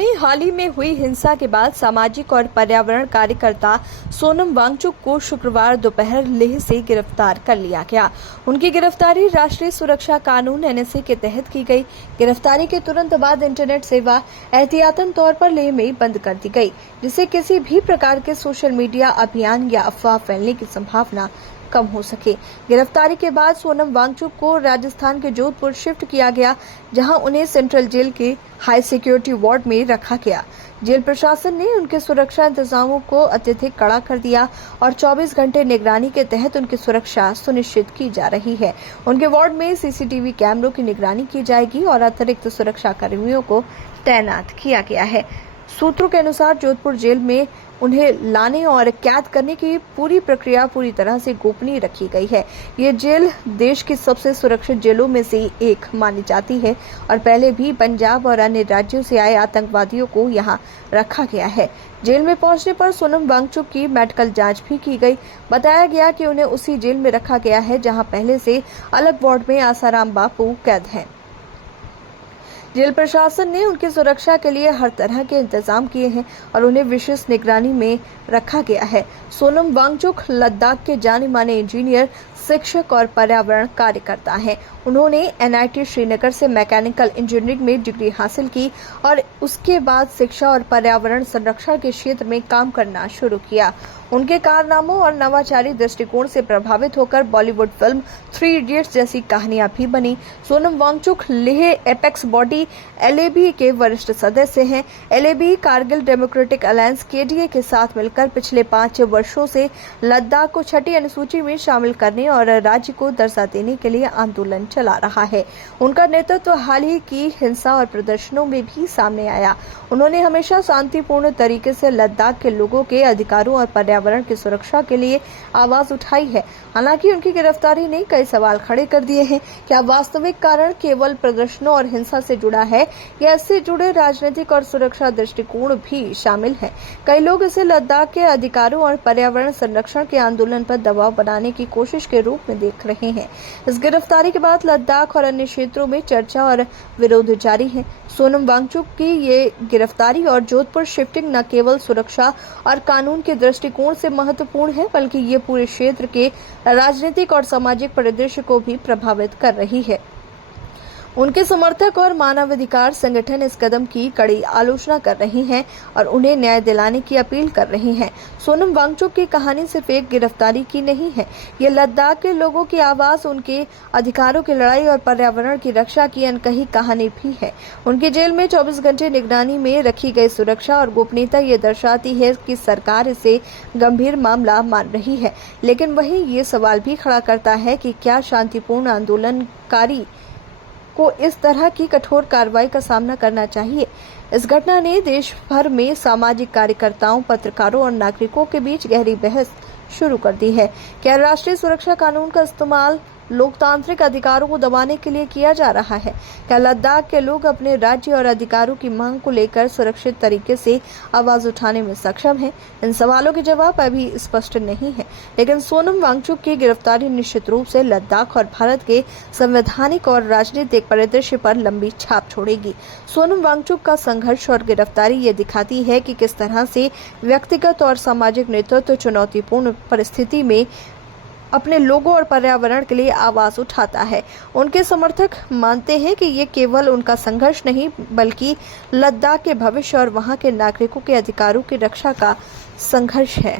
में हाल ही में हुई हिंसा के बाद सामाजिक और पर्यावरण कार्यकर्ता सोनम वांगचुक को शुक्रवार दोपहर लेह से गिरफ्तार कर लिया गया। उनकी गिरफ्तारी राष्ट्रीय सुरक्षा कानून एनएसए के तहत की गई। गिरफ्तारी के तुरंत बाद इंटरनेट सेवा एहतियातन तौर पर लेह में बंद कर दी गई, जिससे किसी भी प्रकार के सोशल मीडिया अभियान या अफवाह फैलने की संभावना कम हो सके। गिरफ्तारी के बाद सोनम वांगचुक को राजस्थान के जोधपुर शिफ्ट किया गया, जहां उन्हें सेंट्रल जेल के हाई सिक्योरिटी वार्ड में रखा गया। जेल प्रशासन ने उनके सुरक्षा इंतजामों को अत्यधिक कड़ा कर दिया और 24 घंटे निगरानी के तहत उनकी सुरक्षा सुनिश्चित की जा रही है। उनके वार्ड में सीसीटीवी कैमरों की निगरानी की जाएगी और अतिरिक्त सुरक्षा कर्मियों को तैनात किया गया है। सूत्रों के अनुसार जोधपुर जेल में उन्हें लाने और कैद करने की पूरी प्रक्रिया पूरी तरह से गोपनीय रखी गई है। ये जेल देश की सबसे सुरक्षित जेलों में से एक मानी जाती है और पहले भी पंजाब और अन्य राज्यों से आए आतंकवादियों को यहाँ रखा गया है। जेल में पहुंचने पर सोनम वांगचुक की मेडिकल जांच भी की गई। बताया गया कि उन्हें उसी जेल में रखा गया है जहां पहले से अलग वार्ड में आसाराम बापू कैद हैं। जेल प्रशासन ने उनकी सुरक्षा के लिए हर तरह के इंतजाम किए हैं और उन्हें विशेष निगरानी में रखा गया है। सोनम वांगचुक लद्दाख के जाने माने इंजीनियर, शिक्षक और पर्यावरण कार्यकर्ता हैं। उन्होंने एनआईटी श्रीनगर से मैकेनिकल इंजीनियरिंग में डिग्री हासिल की और उसके बाद शिक्षा और पर्यावरण संरक्षण के क्षेत्र में काम करना शुरू किया। उनके कारनामों और नवाचारी दृष्टिकोण से प्रभावित होकर बॉलीवुड फिल्म 3 इडियट्स जैसी कहानियां भी बनी। सोनम वांगचुक लेह एपेक्स बॉडी एलएबी के वरिष्ठ सदस्य हैं। एलएबी कारगिल डेमोक्रेटिक अलायंस केडीए के साथ मिलकर पिछले 5 वर्षों से लद्दाख को छठी अनुसूची में शामिल करने और राज्य को दर्जा देने के लिए आंदोलन चला रहा है। उनका नेतृत्व हाल ही की हिंसा और प्रदर्शनों में भी सामने आया। उन्होंने हमेशा शांतिपूर्ण तरीके से लद्दाख के लोगों के अधिकारों और पर्यावरण की सुरक्षा के लिए आवाज उठाई है। हालांकि उनकी गिरफ्तारी ने कई सवाल खड़े कर दिए हैं। क्या वास्तविक कारण केवल प्रदर्शनों और हिंसा से जुड़ा है या इससे जुड़े राजनीतिक और सुरक्षा दृष्टिकोण भी शामिल है? कई लोग इसे लद्दाख के अधिकारों और पर्यावरण संरक्षण के आंदोलन पर दबाव बनाने की कोशिश के रूप में देख रहे हैं। इस गिरफ्तारी के बाद लद्दाख और अन्य क्षेत्रों में चर्चा और विरोध जारी है। सोनम वांगचुक की ये गिरफ्तारी और जोधपुर शिफ्टिंग न केवल सुरक्षा और कानून के दृष्टिकोण से महत्वपूर्ण है, बल्कि ये पूरे क्षेत्र के राजनीतिक और सामाजिक परिदृश्य को भी प्रभावित कर रही है। उनके समर्थक और मानवाधिकार संगठन इस कदम की कड़ी आलोचना कर रही हैं और उन्हें न्याय दिलाने की अपील कर रही हैं। सोनम वांगचुक की कहानी सिर्फ एक गिरफ्तारी की नहीं है, ये लद्दाख के लोगों की आवाज, उनके अधिकारों की लड़ाई और पर्यावरण की रक्षा की अनकही कहानी भी है। उनकी जेल में 24 घंटे निगरानी में रखी गई सुरक्षा और गोपनीयता ये दर्शाती है कि सरकार इसे गंभीर मामला मान रही है, लेकिन वहीं ये सवाल भी खड़ा करता है कि क्या शांतिपूर्ण आंदोलनकारी को इस तरह की कठोर कार्रवाई का सामना करना चाहिए? इस घटना ने देश भर में सामाजिक कार्यकर्ताओं, पत्रकारों और नागरिकों के बीच गहरी बहस शुरू कर दी है। क्या राष्ट्रीय सुरक्षा कानून का इस्तेमाल लोकतांत्रिक अधिकारों को दबाने के लिए किया जा रहा है? क्या लद्दाख के लोग अपने राज्य और अधिकारों की मांग को लेकर सुरक्षित तरीके से आवाज उठाने में सक्षम हैं? इन सवालों के जवाब अभी स्पष्ट नहीं है, लेकिन सोनम वांगचुक की गिरफ्तारी निश्चित रूप से लद्दाख और भारत के संवैधानिक और राजनीतिक परिदृश्य पर लंबी छाप छोड़ेगी। सोनम वांगचुक का संघर्ष और गिरफ्तारी ये दिखाती है कि किस तरह से व्यक्तिगत और सामाजिक नेतृत्व चुनौतीपूर्ण परिस्थिति में अपने लोगों और पर्यावरण के लिए आवाज उठाता है। उनके समर्थक मानते हैं कि ये केवल उनका संघर्ष नहीं, बल्कि लद्दाख के भविष्य और वहां के नागरिकों के अधिकारों की रक्षा का संघर्ष है।